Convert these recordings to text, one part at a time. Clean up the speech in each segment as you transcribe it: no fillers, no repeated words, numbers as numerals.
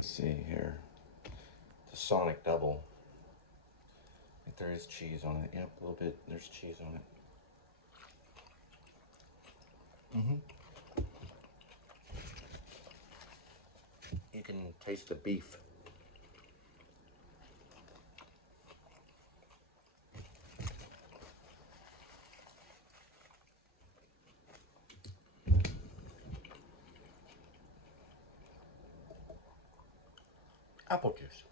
See here, the Sonic Double. I think there is cheese on it. Yep, a little bit. There's cheese on it. You can taste the beef. Apple juice.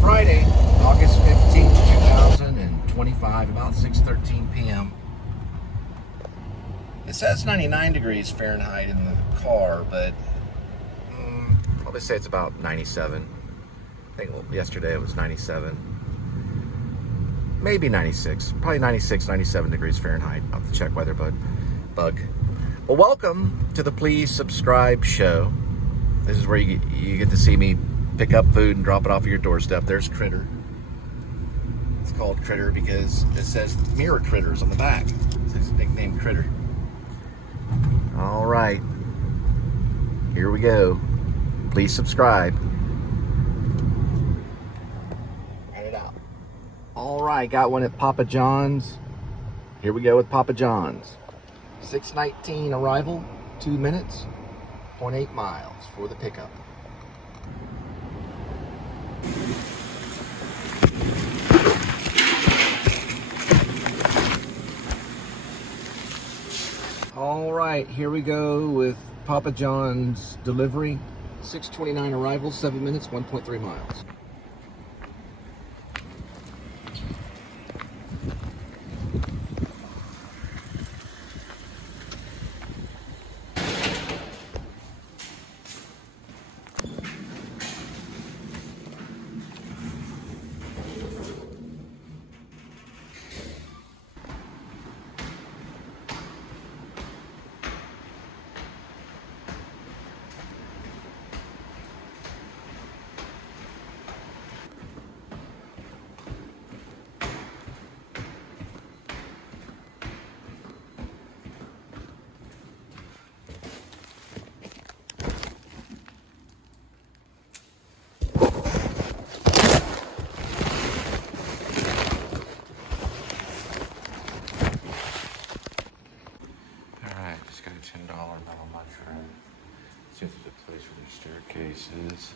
Friday, August 15th, 2025, about 6:13 p.m. It says 99 degrees Fahrenheit in the car, but probably say it's about 97. I think yesterday it was 97. Maybe 96. Probably 96, 97 degrees Fahrenheit. I'll have to check weather bug. Well, welcome to the Please Subscribe show. This is where you get to see me pick up food and drop it off at your doorstep. There's Critter. It's called Critter because it says Mirror Critters on the back. It's his nickname, Critter. All right. Here we go. Please subscribe. Head it out. All right. Got one at Papa John's. Here we go with Papa John's. 6:19 arrival. 2 minutes. 0.8 miles for the pickup. right, here we go with Papa John's delivery. 6:29 arrival, 7 minutes, 1.3 miles. $10 metal mushroom. See if there's a place where there's staircases.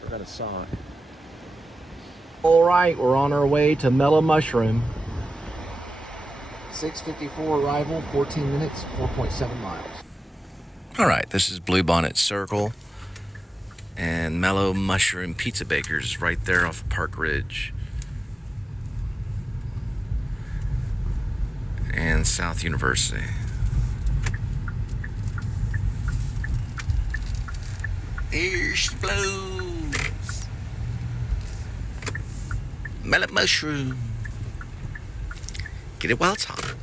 Forgot a sock. All right, we're on our way to Mellow Mushroom. 6:54 arrival, 14 minutes, 4.7 miles. All right, this is Bluebonnet Circle and Mellow Mushroom Pizza Bakers right there off Park Ridge and South University. Here's the blues. Mellow mushroom. Get it while it's hot.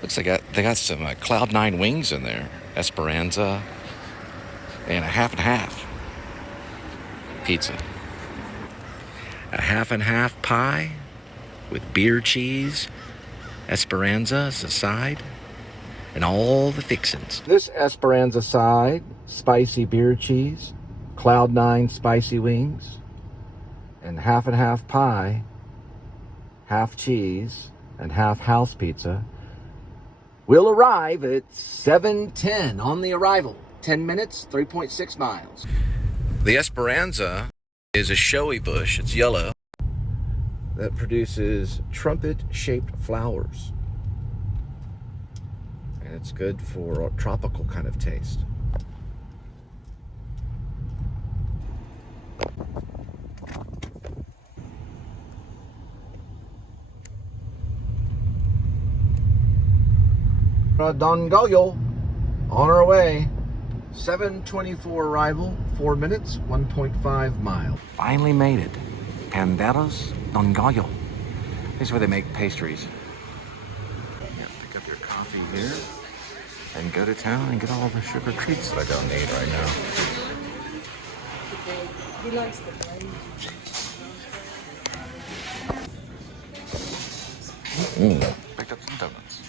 Looks like they got some Cloud9 wings in there. Esperanza and a half pizza. A half pie with beer cheese, Esperanza as a side, and all the fixins. This Esperanza side, spicy beer cheese, Cloud9 spicy wings, and half pie, half cheese, and half house pizza will arrive at 7:10 on the arrival. 10 minutes, 3.6 miles. The Esperanza is a showy bush. It's yellow. That produces trumpet-shaped flowers. And it's good for a tropical kind of taste. Don Goyo, on our way. 7:24 arrival, 4 minutes, 1.5 miles. Finally made it. Panaderias Don Goyo. This is where they make pastries. Yeah, pick up your coffee here and go to town and get all the sugar treats that I don't need right now. He likes the picked up some donuts.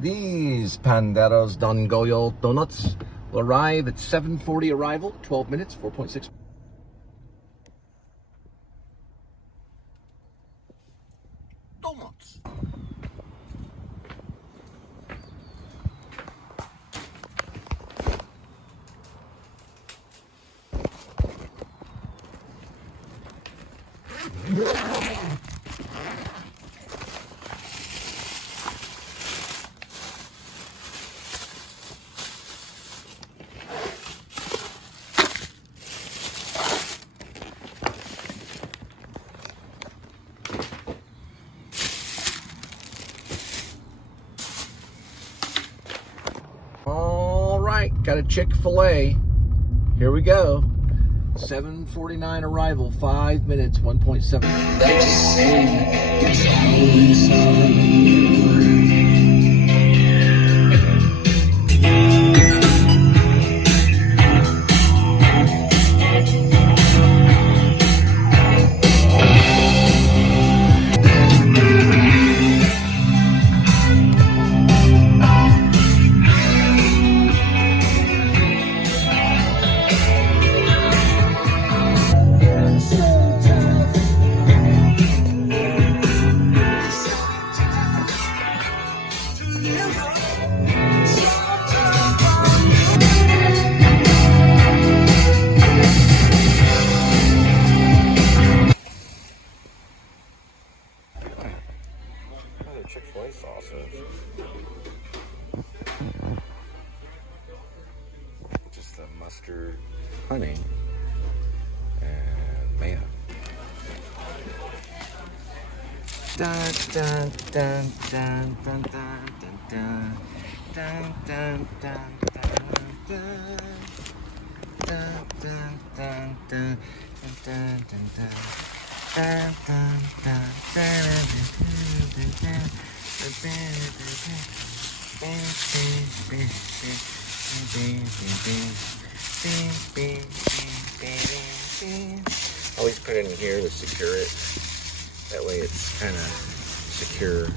These Panaderias Don Goyo donuts will arrive at 7:40 arrival, 12 minutes, 4.6. Donuts. Got a Chick-fil-A. Here we go. 7:49 arrival, 5 minutes, 1.7. Chick-fil-A sauces. Just the mustard, honey, and mayo. Dun dun dun dun dun dun dun dun dun dun dun dun dun dun dun always put it in here to secure it. That way it's kind of secure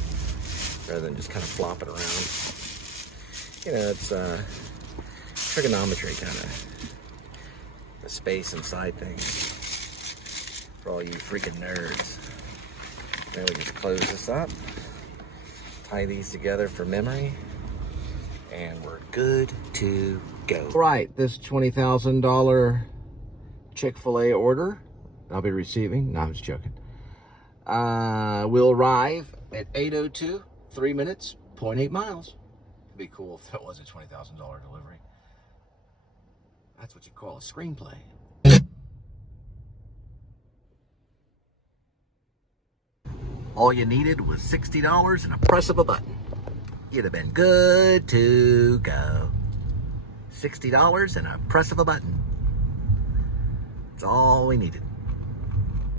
rather than just kind of flopping around. You know, it's trigonometry kind of. The space inside things. For all you freaking nerds. Then we just close this up. Tie these together for memory. And we're good to go. All right, this $20,000 Chick-fil-A order I'll be receiving. No, I was joking. Will arrive at 8:02, 3 minutes, 0.8 miles. It'd be cool if that was a $20,000 delivery. That's what you call a screenplay. All you needed was $60 and a press of a button. You'd have been good to go. $60 and a press of a button. That's all we needed.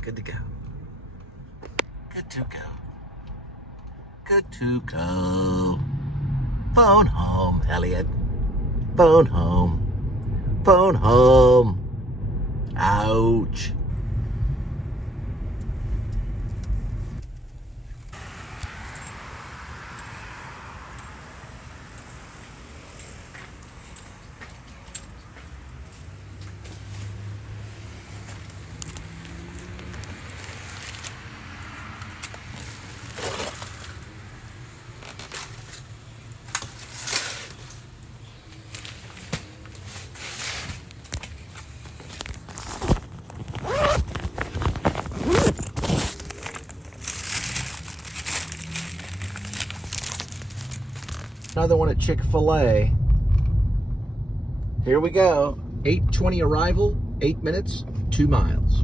Good to go. Good to go. Good to go. Phone home, Elliot. Phone home. Phone home. Ouch. Another one at Chick-fil-A. Here we go. 8:20 arrival, 8 minutes, 2 miles.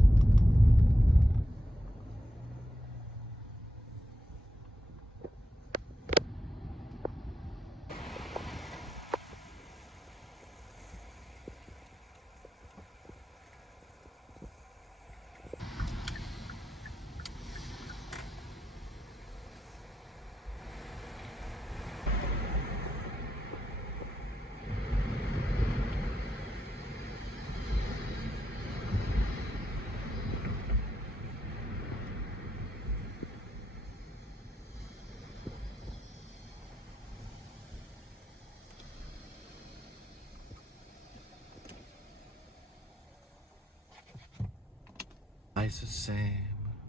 Life's the same,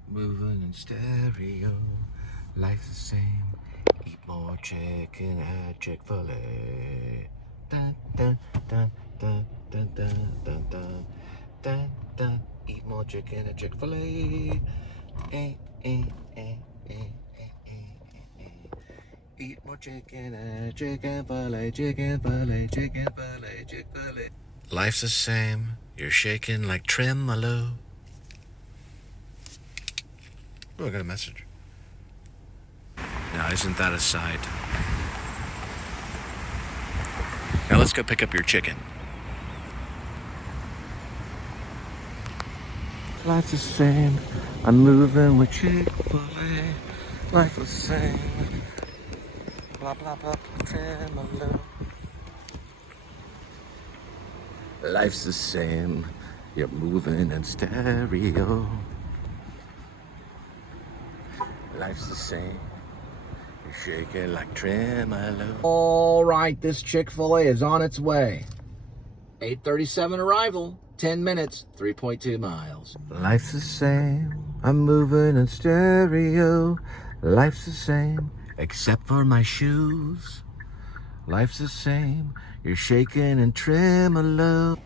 moving in stereo. Life's the same, eat more chicken at Chick-fil-A. Dun, dun, dun, dun, dun, dun, dun, dun, dun, dun. Eat more chicken at Chick-fil-A. Eat more chicken at Chick-fil-A, Chick-fil-A, Chick-fil-A, Chick-fil-A. Life's the same, you're shaking like tremolo. Oh, I got a message. Now, isn't that a sight? Now let's go pick up your chicken. Life's the same. I'm moving with Chick-fil-A. Life the same. Blah, blah, blah, tremolo. Life's the same. You're moving in stereo. Life's the same. You're shaking like tremolo. All right, this Chick-fil-A is on its way. 8:37 arrival. 10 minutes, 3.2 miles. Life's the same. I'm moving in stereo. Life's the same, except for my shoes. Life's the same. You're shaking and tremolo.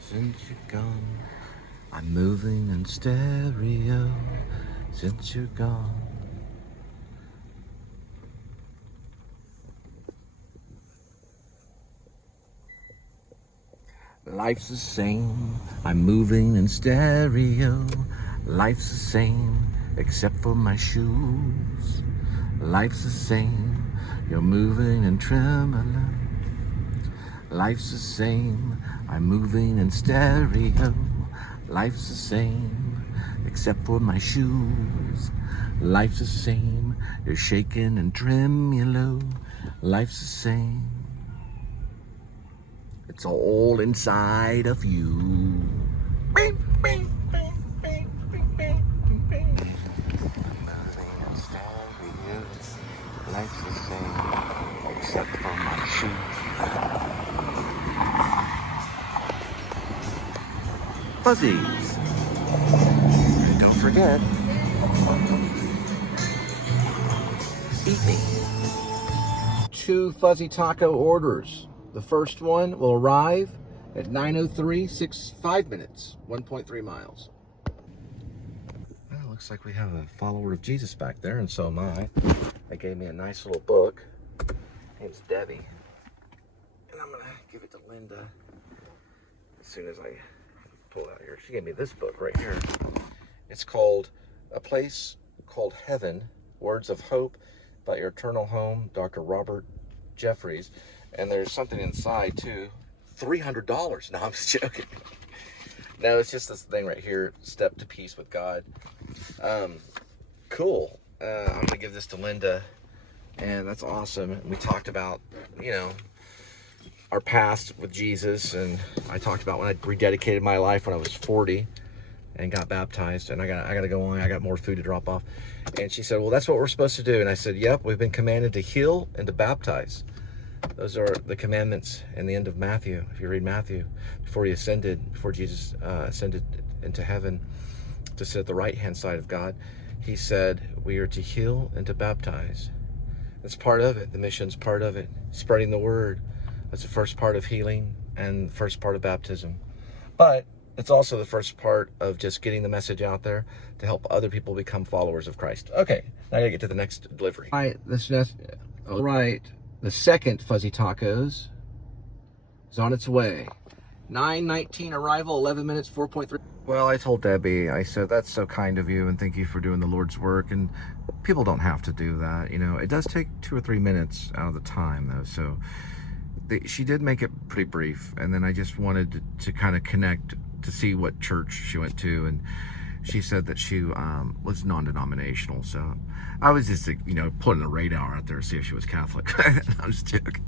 Since you're gone, I'm moving in stereo. Since you're gone. Life's the same. I'm moving in stereo. Life's the same, except for my shoes. Life's the same. You're moving in tremolo. Life's the same. I'm moving in stereo. Life's the same, except for my shoes. Life's the same. You're shaking and tremolo. Life's the same. It's all inside of you. I'm moving in stereo. Life's the same, except for my shoes. Fuzzies. Don't forget, eat me. 2 fuzzy taco orders. The first one will arrive at 9:03, 5 minutes, 1.3 miles. Well, looks like we have a follower of Jesus back there, and so am I. They gave me a nice little book. Her name's Debbie. And I'm gonna give it to Linda as soon as I pull it out here. She gave me this book right here. It's called A Place Called Heaven, Words of Hope by Your Eternal Home, Dr. Robert Jeffries. And there's something inside too. $300. No, I'm just joking. No, it's just this thing right here, Step to Peace with God. Cool. I'm gonna give this to Linda, and that's awesome. And we talked about, you know, our past with Jesus, and I talked about when I rededicated my life when I was 40 and got baptized, and I gotta go on. I got more food to drop off. And she said, well, that's what we're supposed to do. And I said, yep, we've been commanded to heal and to baptize. Those are the commandments in the end of Matthew. If you read Matthew, before Jesus ascended into heaven to sit at the right-hand side of God, he said we are to heal and to baptize. That's part of it. The mission's part of it. Spreading the word. That's the first part of healing and the first part of baptism. But it's also the first part of just getting the message out there to help other people become followers of Christ. Okay, now I gotta get to the next delivery. All right, the second Fuzzy Tacos is on its way. 9:19 arrival, 11 minutes, 4.3. Well, I told Debbie, I said, that's so kind of you, and thank you for doing the Lord's work. And people don't have to do that. You know, it does take 2 or 3 minutes out of the time, though. So she did make it pretty brief. And then I just wanted to kind of connect to see what church she went to. And she said that she was non-denominational. So I was just, you know, putting a radar out there to see if she was Catholic. I'm just joking.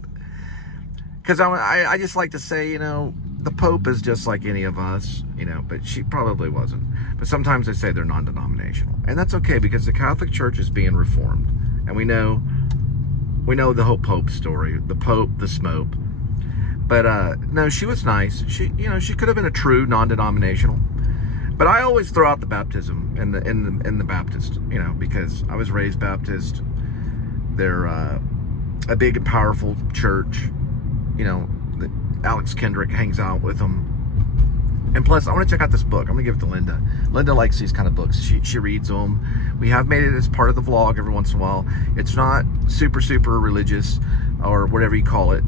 Because I just like to say, you know, the Pope is just like any of us, you know, but she probably wasn't. But sometimes they say they're non-denominational. And that's okay, because the Catholic Church is being reformed. And we know the whole Pope story, the Pope, the smoke. But no, she was nice. She, you know, she could have been a true non-denominational. But I always throw out the baptism in the Baptist, you know, because I was raised Baptist. They're a big and powerful church. You know, Alex Kendrick hangs out with them. And plus, I want to check out this book. I'm going to give it to Linda. Linda likes these kind of books. She reads them. We have made it as part of the vlog every once in a while. It's not super religious or whatever you call it.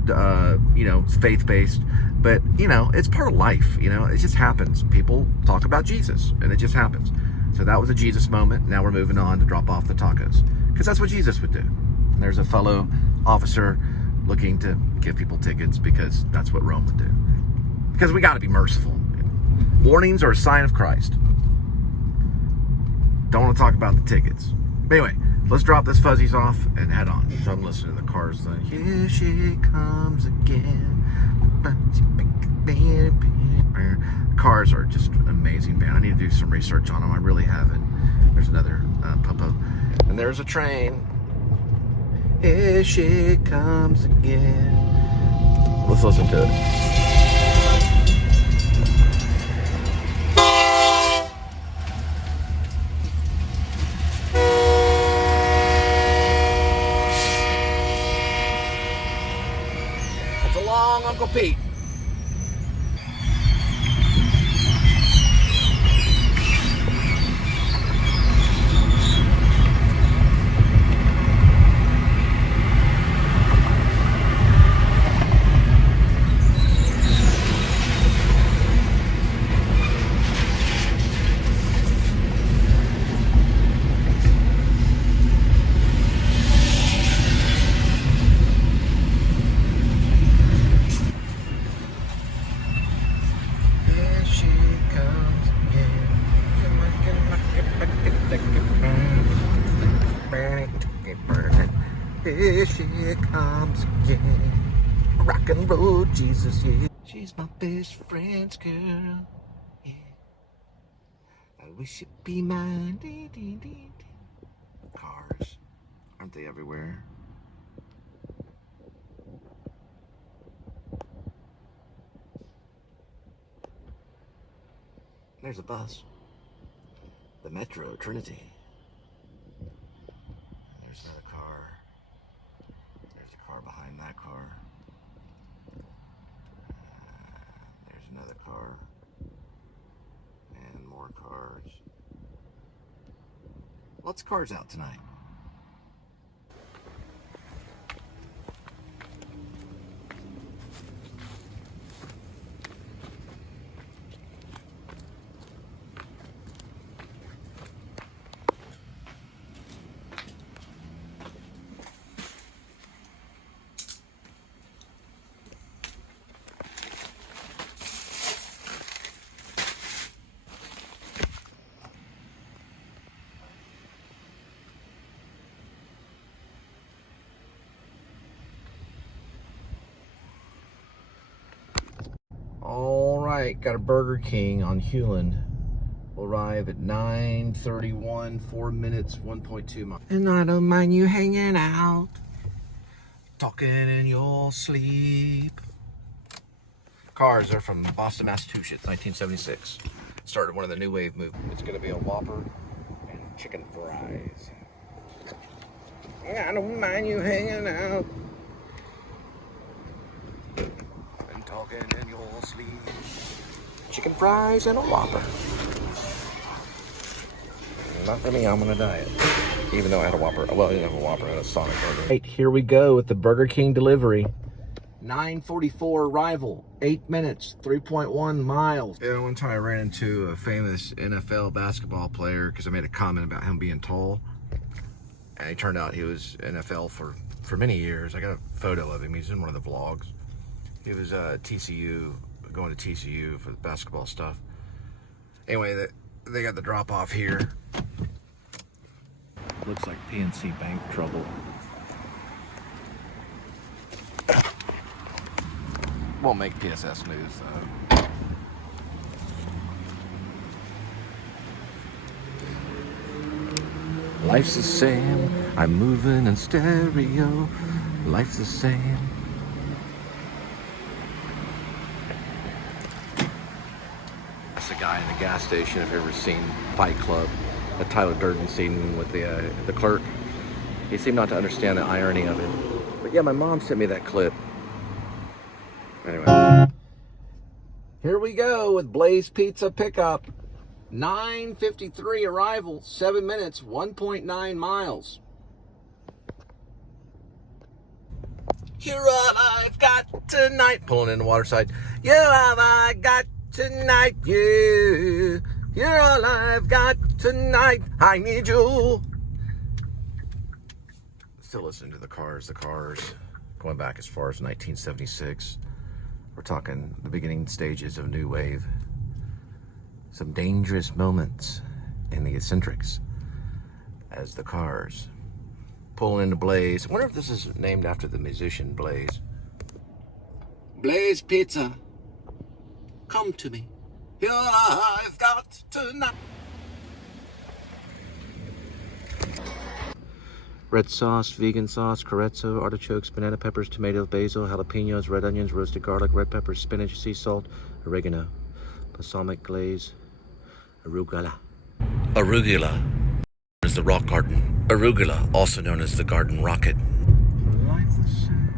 You know, it's faith-based. But, you know, it's part of life. You know, it just happens. People talk about Jesus, and it just happens. So that was a Jesus moment. Now we're moving on to drop off the tacos, because that's what Jesus would do. And there's a fellow officer looking to give people tickets, because that's what Rome would do. Because we got to be merciful. Warnings are a sign of Christ. Don't want to talk about the tickets. But anyway, let's drop this fuzzies off and head on. So I'm listening to the cars. Here she comes again. Cars are just an amazing band. I need to do some research on them. I really haven't. There's another popo. And there's a train. Here she comes again. Let's listen to it. It's a long Uncle Pete. Here she comes again. Rock and roll Jesus, yeah. She's my best friend's girl. Yeah. I wish you'd be mine. Dee, dee, dee, dee. Cars. Aren't they everywhere? There's a bus. The Metro Trinity. There's another car. There's a car behind that car. There's another car. And more cars. Lots of cars out tonight. All right, got a Burger King on Hewlin. Will arrive at 9:31, 4 minutes, 1.2 miles. And I don't mind you hanging out, talking in your sleep. Cars are from Boston, Massachusetts, 1976. Started one of the new wave movement. It's gonna be a Whopper and chicken fries. I don't mind you hanging out and talking in your sleep. Chicken fries and a Whopper. Not for me, I'm on a diet. Even though I had a Whopper. Well, I didn't have a Whopper, I had a Sonic burger. Right, here we go with the Burger King delivery. 9:44 arrival, 8 minutes, 3.1 miles. Yeah, one time I ran into a famous NFL basketball player because I made a comment about him being tall. And it turned out he was NFL for many years. I got a photo of him. He's in one of the vlogs. He was TCU, going to TCU for the basketball stuff. Anyway, they got the drop off here. Looks like PNC Bank trouble. Won't make p.s.s news though. Life's the same, I'm moving in stereo. Life's the same. That's the guy in the gas station. If you've ever seen Fight Club, the Tyler Durden scene with the clerk. He seemed not to understand the irony of it. But yeah, my mom sent me that clip. Anyway. Here we go with Blaze Pizza pickup. 9:53 arrival, 7 minutes, 1.9 miles. You're all I've got tonight. Pulling in the waterside. You're all I got tonight. You're all I've got tonight. I need you. Still listening to the Cars. Going back as far as 1976. We're talking the beginning stages of New Wave. Some dangerous moments in the eccentrics as the Cars pull into Blaze. I wonder if this is named after the musician Blaze. Blaze Pizza, come to me. Here I've got tonight. Red sauce, vegan sauce, chorizo, artichokes, banana peppers, tomatoes, basil, jalapenos, red onions, roasted garlic, red peppers, spinach, sea salt, oregano, balsamic glaze, arugula. Arugula is the rock garden. Arugula, also known as the garden rocket. Life's the same.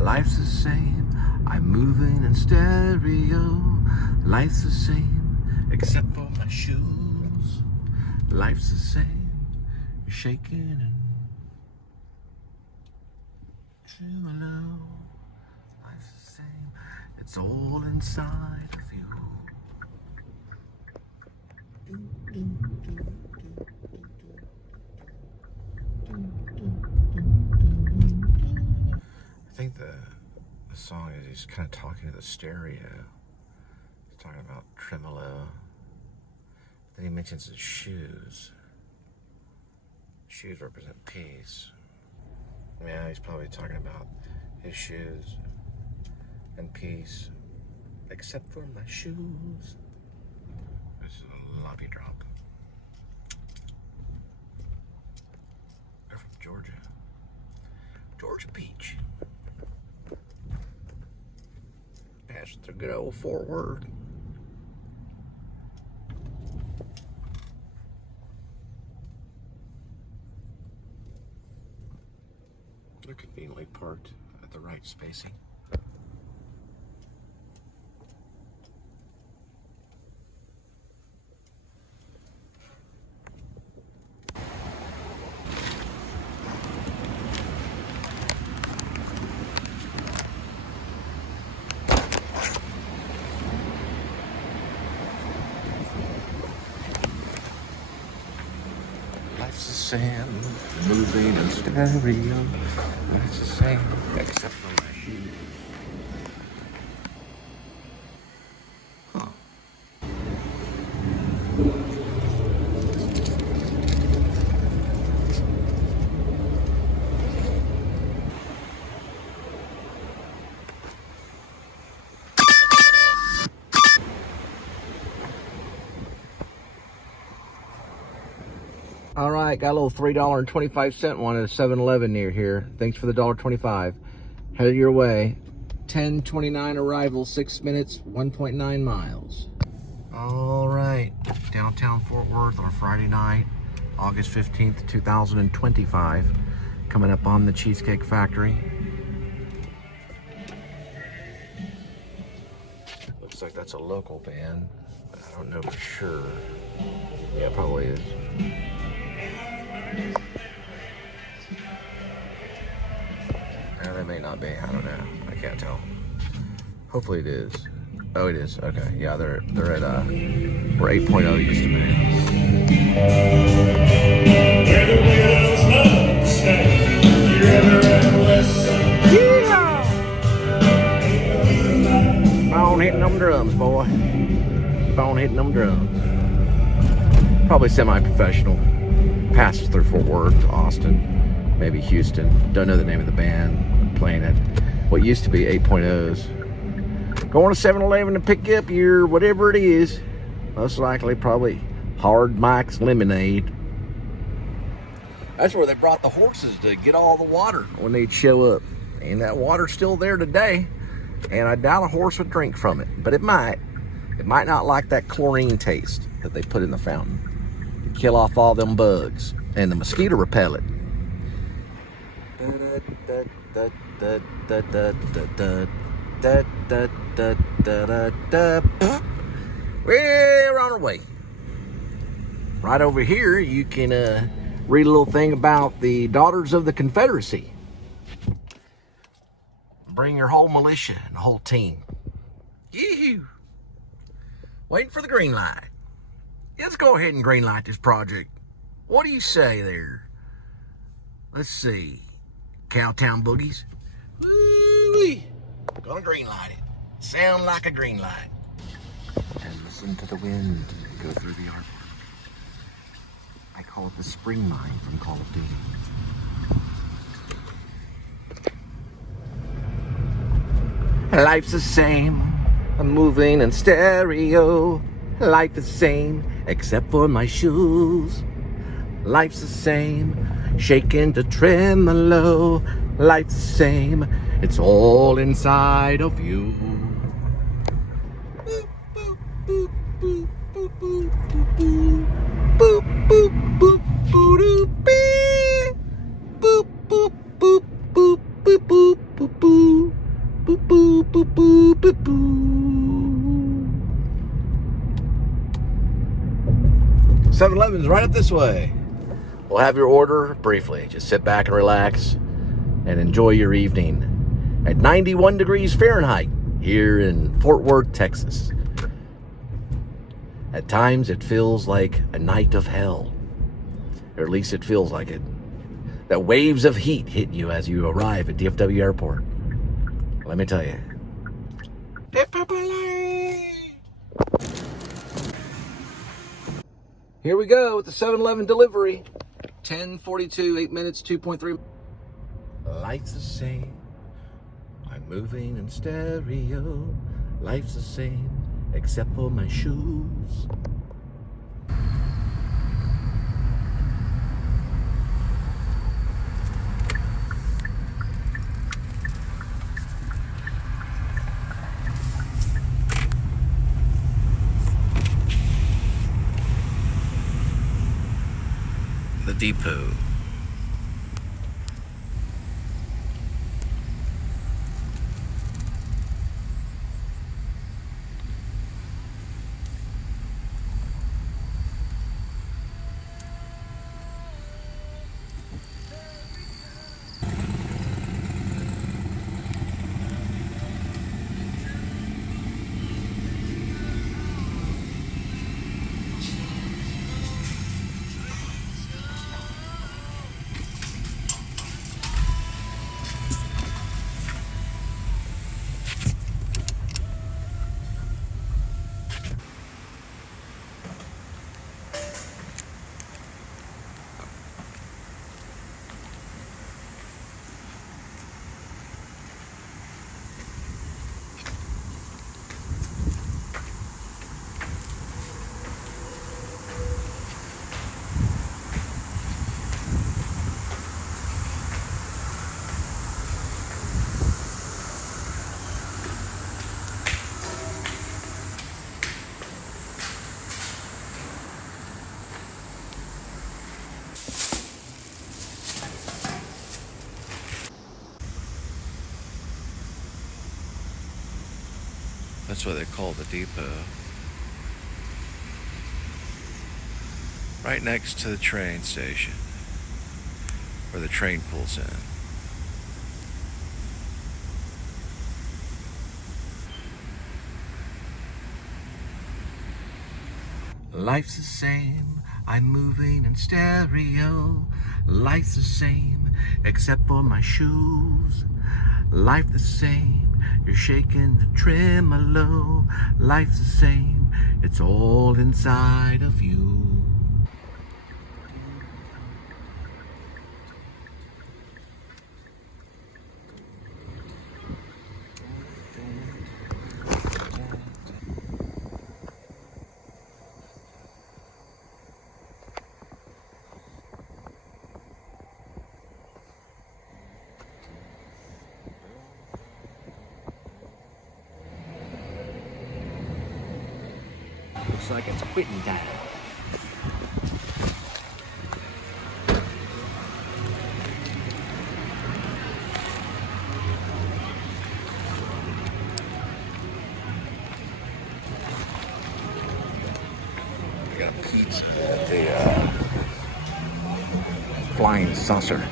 Life's the same. I'm moving in stereo. Life's the same, except for my shoes. Life's the same. You're shaking and too low. Life's the same. It's all inside of you. I think the song is he's kind of talking to the stereo. He's talking about tremolo. Then he mentions his shoes. Shoes represent peace. Yeah, he's probably talking about his shoes and peace. Except for my shoes. This is a lobby drop. They're from Georgia. Georgia Beach. That's the good old Fort Worth. They're conveniently parked at the right spacing. Life's the same, moving in stereo. Life's the same, except for my shoes. Huh. All right, got a little $3.25 one at a 7-Eleven near here. Thanks for the $1.25. Headed your way. 10:29 arrival, 6 minutes, 1.9 miles. All right, downtown Fort Worth on a Friday night, August 15th, 2025. Coming up on the Cheesecake Factory. Looks like that's a local band, but I don't know for sure. Yeah, it probably is. No, they may not be. I don't know. I can't tell. Hopefully it is. Oh, it is. Okay. Yeah, they're at where 8.0 used to be. Yeah! Bone hitting them drums, boy. Bone hitting them drums. Probably semi-professional. Passes through Fort Worth, Austin, maybe Houston. Don't know the name of the band. Playing at what used to be 8.0s. Going to 7-Eleven to pick up your whatever it is. Most likely, probably Hard Mike's Lemonade. That's where they brought the horses to get all the water when they'd show up. And that water's still there today. And I doubt a horse would drink from it, but it might. It might not like that chlorine taste that they put in the fountain to kill off all them bugs and the mosquito repellent. We're on our way. Right over here, you can read a little thing about the Daughters of the Confederacy. Bring your whole militia and the whole team. Yee-hoo. Waiting for the green light. Let's go ahead and green light this project. What do you say there? Let's see. Cowtown Boogies. Woo-wee. Gonna green light it. Sound like a green light. And listen to the wind go through the artwork. I call it the spring mine from Call of Duty. Life's the same. I'm moving in stereo. Life is the same, except for my shoes. Life's the same, shaking to tremolo. Life's the same, it's all inside of you. Boop, boop, boop, boop, boop, boop, boop, boop, boop, boop, boop, beep. Boop, boop, boop, boop, boop, boop, boop, boop, boop, boop, boop, boop, boop, boop. 7-Eleven's right up this way. We'll have your order briefly. Just sit back and relax and enjoy your evening at 91 degrees Fahrenheit here in Fort Worth, Texas. At times it feels like a night of hell, or at least it feels like it. That waves of heat hit you as you arrive at DFW Airport. Let me tell you. Here we go with the 7-Eleven delivery. 10:42, 8 minutes, 2.3. Life's the same. I'm moving in stereo. Life's the same, except for my shoes. The depot. That's what they call the depot. Right next to the train station, where the train pulls in. Life's the same, I'm moving in stereo. Life's the same, except for my shoes. Life the same, you're shaking the tremolo. Life's the same, it's all inside of you. looks like it's quitting time. We got pizza at the Flying Saucer.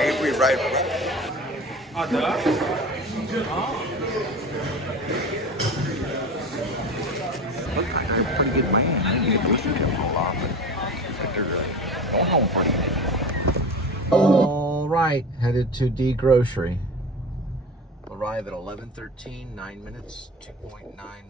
Avery right. Looks like they're a pretty good man. I didn't get to listen to him a whole lot, but they're going home pretty good. All right, headed to D Grocery. Arrive at 11:13, 9 minutes, 2.9 miles.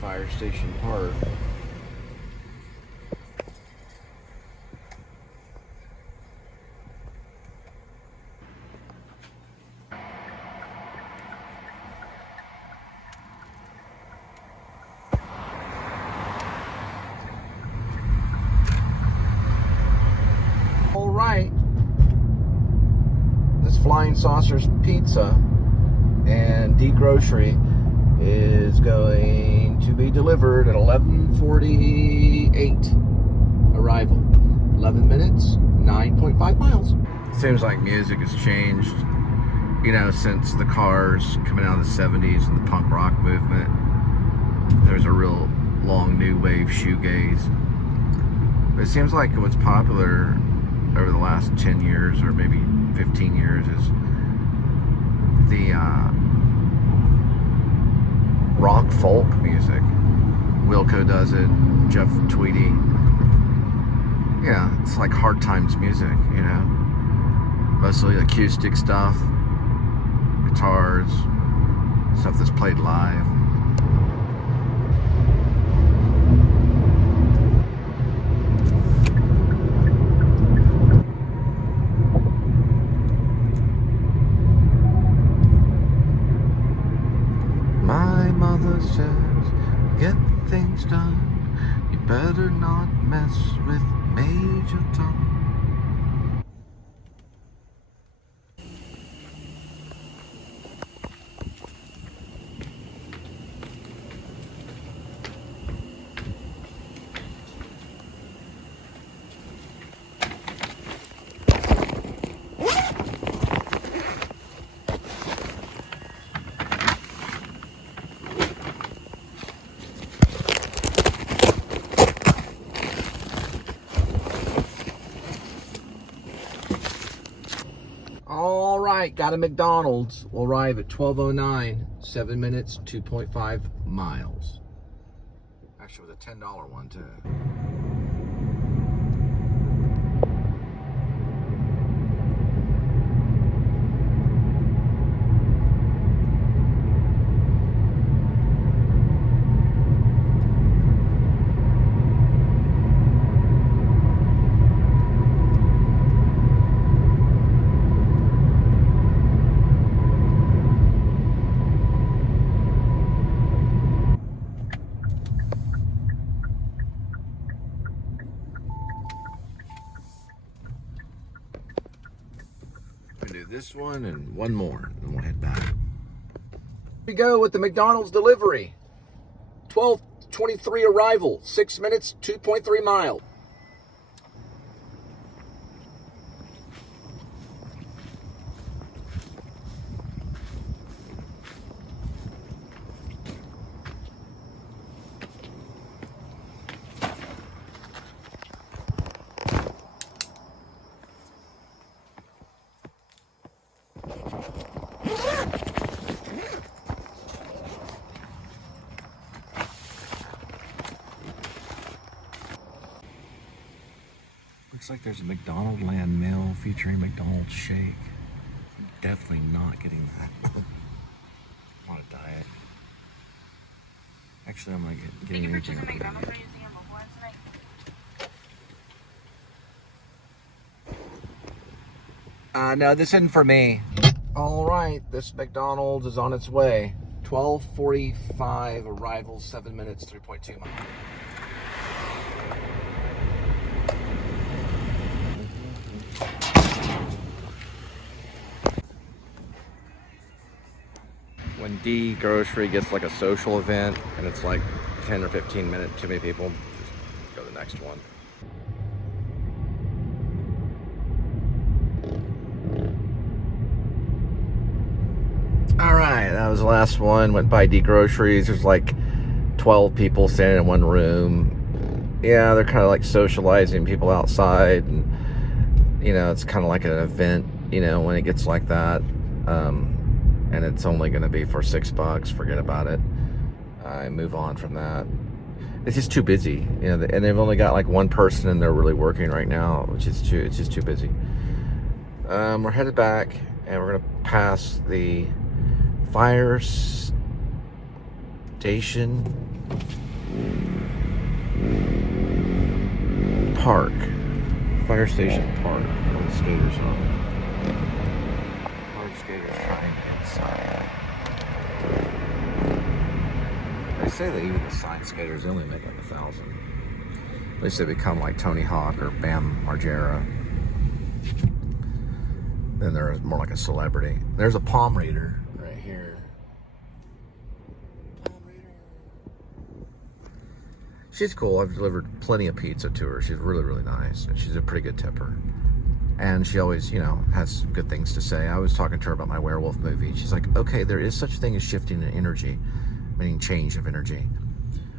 Fire Station Park. All right, this Flying Saucers Pizza and D Grocery is going to be delivered at 11:48 arrival. 11 minutes, 9.5 miles. Seems like music has changed, you know, since the Cars coming out of the 70s and the punk rock movement. There's a real long new wave shoegaze. But it seems like what's popular over the last 10 years or maybe 15 years is the rock folk music. Wilco does it, Jeff Tweedy. Yeah, it's like hard times music, you know. Mostly acoustic stuff, guitars, stuff that's played live. My mother says, get things done. You better not mess with Major Tom. All right, got a McDonald's. We'll arrive at 12:09, 7 minutes, 2.5 miles. Actually, with a $10 one, too. this one and one more, and we'll head back. Here we go with the McDonald's delivery. 12:23 arrival, 6 minutes, 2.3 miles. Looks like there's a McDonald Land meal featuring McDonald's shake. Definitely not getting that. I'm on a diet. Actually, I'm not getting anything. McDonald's, are you seeing before tonight? No, this isn't for me. All right, this McDonald's is on its way. 12:45 arrival, 7 minutes, 3.2 miles. When D Grocery gets like a social event and it's like 10 or 15 minutes, too many people, just go to the next one. All right, that was the last one. Went by D Groceries. There's like 12 people standing in one room. Yeah, they're kind of like socializing people outside, and you know, it's kind of like an event, you know, when it gets like that. And it's only going to be for $6. Forget about it. I move on from that. It's just too busy, you know. And they've only got like one person, and they're really working right now, which is it's just too busy. We're headed back, and we're going to pass the fire station park. Fire station park. Where the skaters are. Hard skaters trying inside. They say that even the side skaters only make like 1,000. At least they become like Tony Hawk or Bam Margera. Then they're more like a celebrity. There's a palm reader right here. Palm reader. She's cool. I've delivered plenty of pizza to her. She's really, really nice. And she's a pretty good tipper. And she always, you know, has good things to say. I was talking to her about my werewolf movie. She's like, okay, there is such a thing as shifting in energy, meaning change of energy.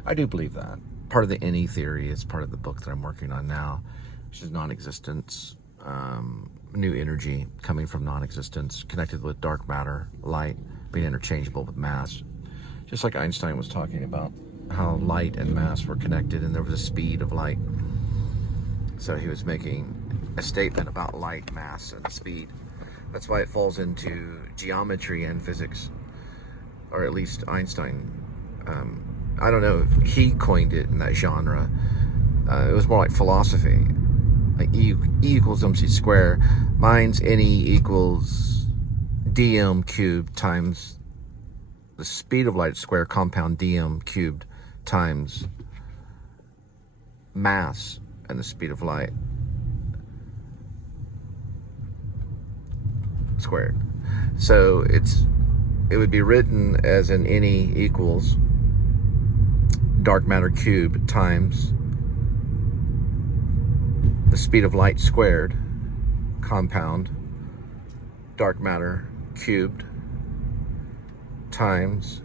I do believe that. Part of the any theory is part of the book that I'm working on now, which is non-existence, new energy coming from non-existence, connected with dark matter, light, being interchangeable with mass. Just like Einstein was talking about how light and mass were connected, and there was a speed of light. So he was making a statement about light, mass, and speed. That's why it falls into geometry and physics, or at least Einstein. I don't know if he coined it in that genre. It was more like philosophy, like E equals mc squared. Mine's NE equals dm cubed times the speed of light squared compound dm cubed times mass and the speed of light squared. So it would be written as an NE equals dark matter cubed times the speed of light squared compound dark matter cubed times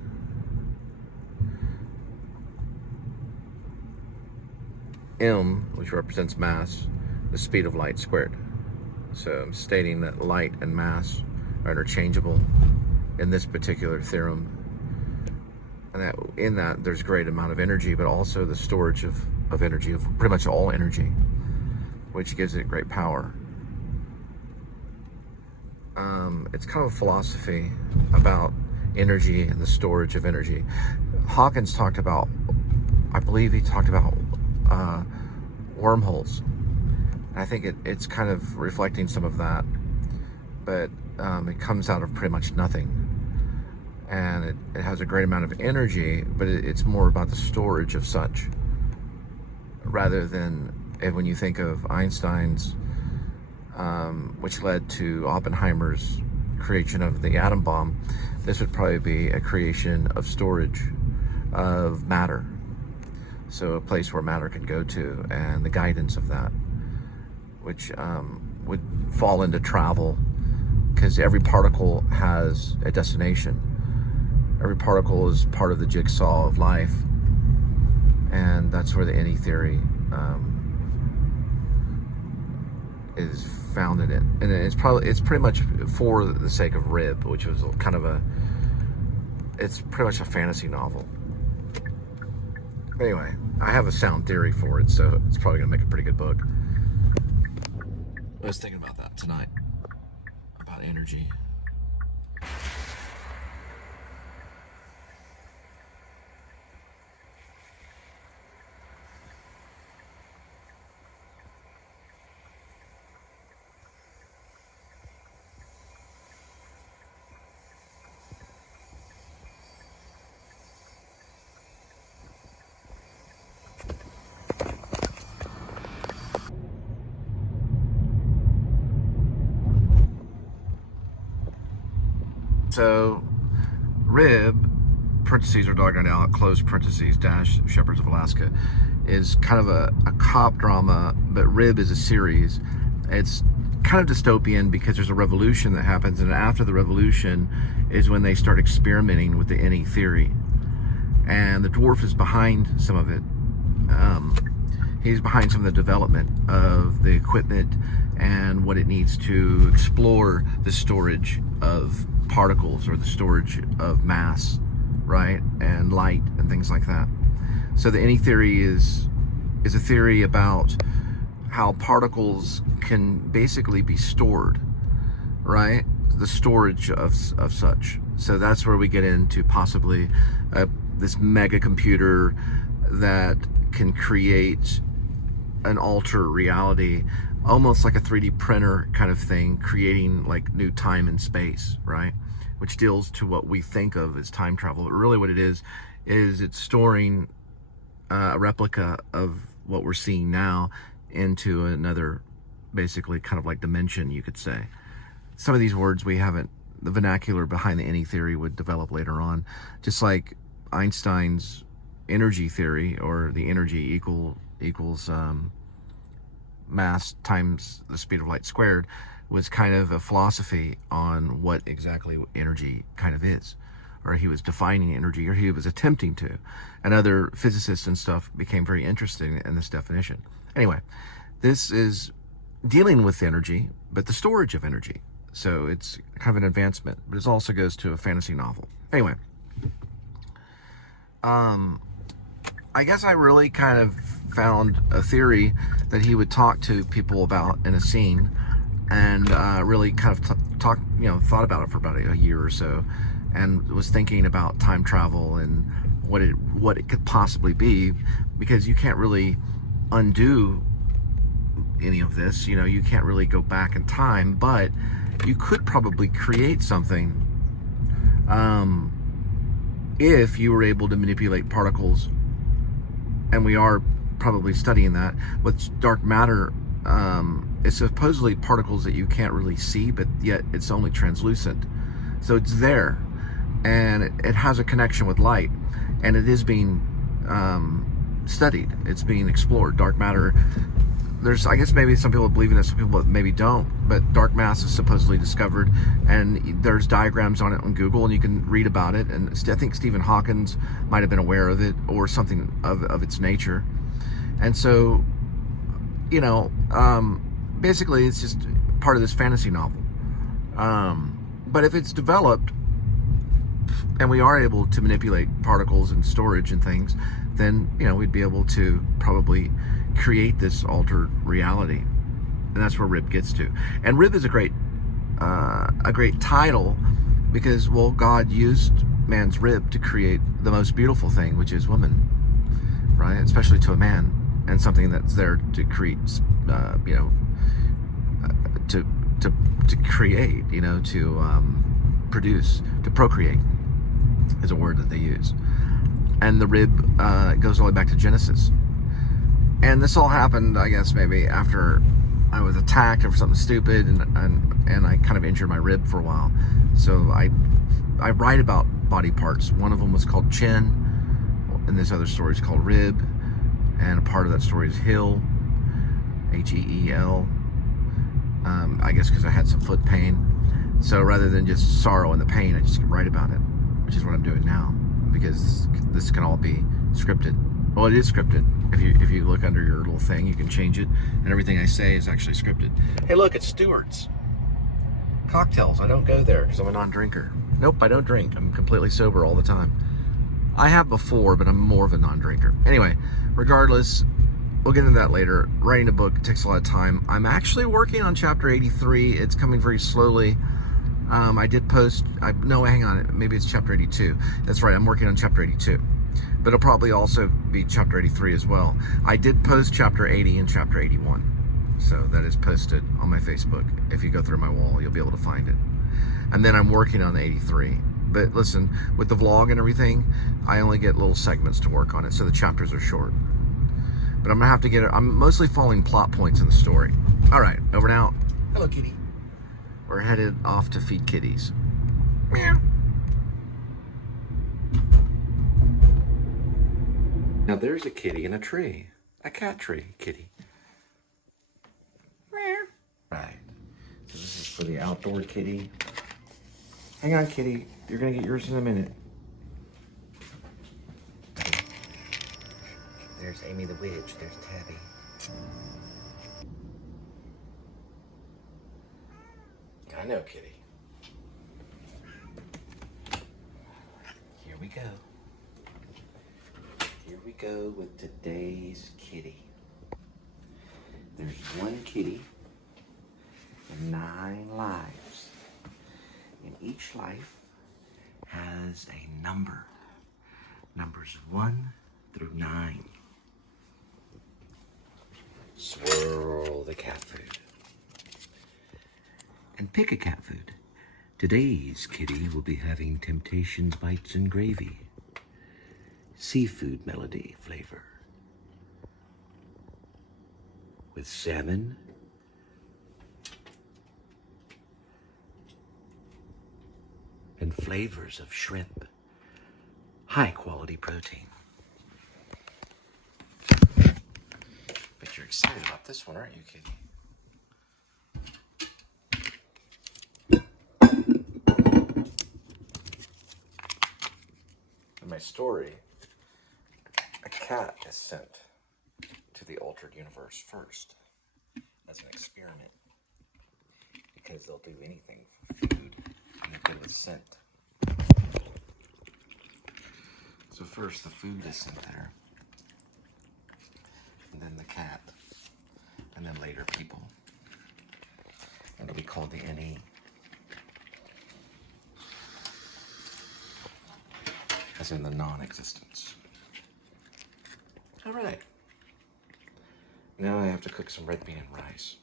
m, which represents mass, the speed of light squared. So I'm stating that light and mass are interchangeable in this particular theorem, and that in that there's a great amount of energy, but also the storage of energy, of pretty much all energy, which gives it great power. It's kind of a philosophy about energy and the storage of energy. Hawkins talked about, I believe he talked about wormholes. I think it's kind of reflecting some of that, but it comes out of pretty much nothing, and it has a great amount of energy, but it's more about the storage of such, rather than when you think of Einstein's which led to Oppenheimer's creation of the atom bomb, this would probably be a creation of storage of matter. So a place where matter can go to, and the guidance of that, which would fall into travel, because every particle has a destination. Every particle is part of the jigsaw of life, and that's where the any theory is founded in. And it's pretty much for the sake of Rib, which was kind of it's pretty much a fantasy novel. But anyway, I have a sound theory for it, so it's probably gonna make a pretty good book. I was thinking about that tonight, about energy. So, Rib, parentheses are dogged out, close parentheses, dash, Shepherds of Alaska, is kind of a cop drama, but Rib is a series. It's kind of dystopian because there's a revolution that happens, and after the revolution is when they start experimenting with the any theory. And the dwarf is behind some of it. He's behind some of the development of the equipment and what it needs to explore the storage of particles, or the storage of mass, right, and light and things like that. So the any theory is a theory about how particles can basically be stored, right, the storage of such. So that's where we get into possibly this mega computer that can create an alter reality, almost like a 3D printer kind of thing, creating like new time and space, right? Which deals to what we think of as time travel. But really what it is it's storing a replica of what we're seeing now into another, basically kind of like dimension, you could say. Some of these words we haven't, the vernacular behind the any theory would develop later on, just like Einstein's energy theory, or the energy equals mass times the speed of light squared, was kind of a philosophy on what exactly energy kind of is, or he was defining energy, or he was attempting to, and other physicists and stuff became very interested in this definition. Anyway, this is dealing with energy, but the storage of energy. So it's kind of an advancement, but it also goes to a fantasy novel. Anyway, I guess I really kind of found a theory that he would talk to people about in a scene, and really kind of thought about it for about a year or so, and was thinking about time travel and what it could possibly be, because you can't really undo any of this. You can't really go back in time, but you could probably create something if you were able to manipulate particles, and we are probably studying that. With dark matter, it's supposedly particles that you can't really see, but yet it's only translucent. So it's there, and it has a connection with light, and it is being studied. It's being explored. Dark matter, I guess maybe some people believe in it, some people maybe don't, but dark mass is supposedly discovered, and there's diagrams on it on Google, and you can read about it, and I think Stephen Hawking might have been aware of it, or something of its nature. And so, basically it's just part of this fantasy novel. But if it's developed, and we are able to manipulate particles and storage and things, then we'd be able to probably create this altered reality, and that's where Rib gets to. And Rib is a great title, because God used man's rib to create the most beautiful thing, which is woman, right? Especially to a man, and something that's there to create, to create, to produce, to procreate is a word that they use. And the rib goes all the way back to Genesis. And this all happened, I guess, maybe after I was attacked or something stupid, and I kind of injured my rib for a while. So I write about body parts. One of them was called chin, and this other story is called rib, and a part of that story is heel, Heel. I guess because I had some foot pain. So rather than just sorrow and the pain, I just write about it, which is what I'm doing now, because this can all be scripted. Well, it is scripted. If you look under your little thing, you can change it, and everything I say is actually scripted. Hey, look, it's Stewart's Cocktails. I don't go there because I'm a non-drinker. Nope, I don't drink. I'm completely sober all the time. I have before, but I'm more of a non-drinker. Anyway, regardless, we'll get into that later. Writing a book takes a lot of time. I'm actually working on chapter 83. It's coming very slowly. I did post, no, hang on, maybe it's chapter 82. That's right, I'm working on chapter 82. But it'll probably also be chapter 83 as well. I did post chapter 80 and chapter 81. So that is posted on my Facebook. If you go through my wall, you'll be able to find it. And then I'm working on the 83. But listen, with the vlog and everything, I only get little segments to work on it, so the chapters are short. But I'm gonna have to get it. I'm mostly following plot points in the story. All right, over and out. Hello, kitty. We're headed off to feed kitties. Meow. Now there's a kitty in a tree. A cat tree kitty. Meow. Right. So this is for the outdoor kitty. Hang on, kitty. You're gonna get yours in a minute. There's Amy the Witch. There's Tabby. I know, kitty. Here we go. Here we go with today's kitty. There's one kitty and 9 lives. And each life has a number. Numbers 1 through 9. Swirl the cat food. And pick a cat food. Today's kitty will be having Temptations Bites and Gravy. Seafood melody flavor. With salmon and flavors of shrimp. High quality protein. Bet you're excited about this one, aren't you, kitty? In my story, a cat is sent to the altered universe first as an experiment, because they'll do anything for food and they're good with scent. So first the food is sent there, and then the cat, and then later people. And it'll be called the NE. As in the non-existence. All right. Now I have to cook some red bean and rice.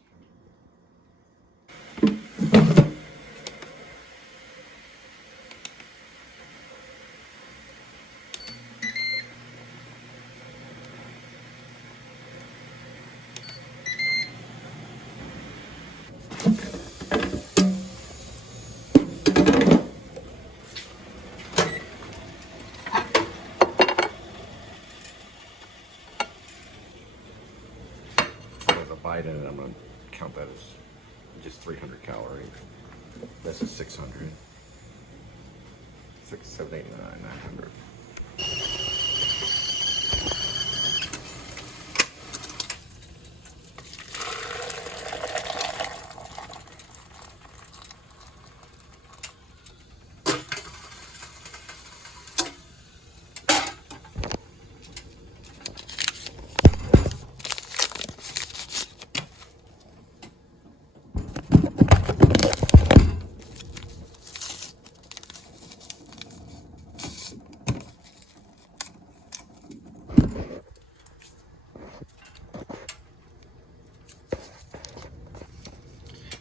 Bite in it, I'm going to count that as just 300 calories. This is 600. 6, 7, 8, 9, 900.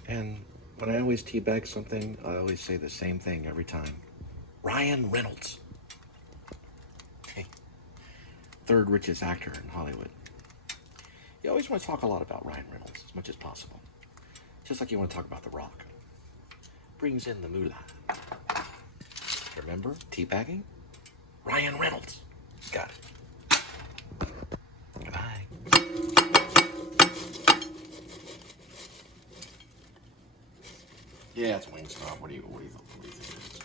And when I always teabag something, I always say the same thing every time. Ryan Reynolds. Hey, 3rd richest actor in Hollywood. You always want to talk a lot about Ryan Reynolds as much as possible. Just like you want to talk about The Rock. Brings in the moolah. Remember? Teabagging? Ryan Reynolds. Got it. Goodbye. Yeah, it's Wingstop. What do you think it is?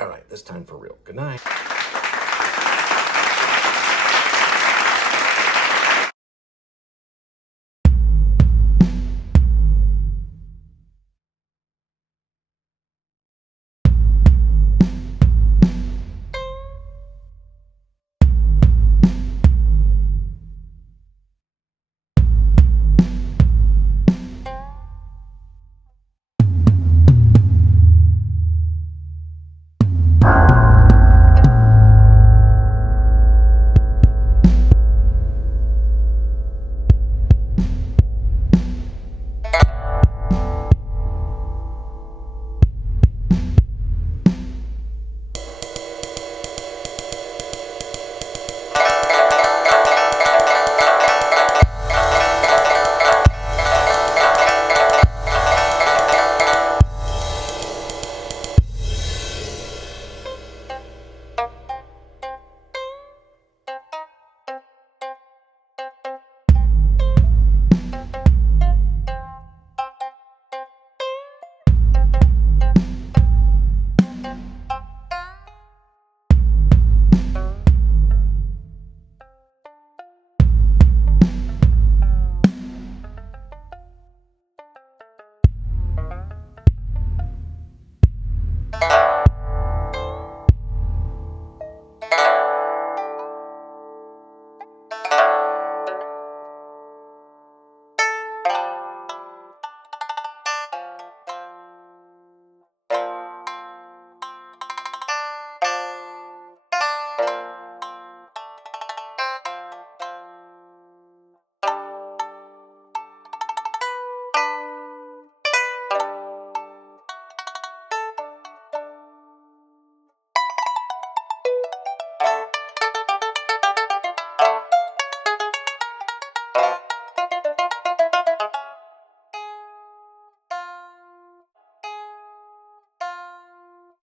All right, this time for real. Good night.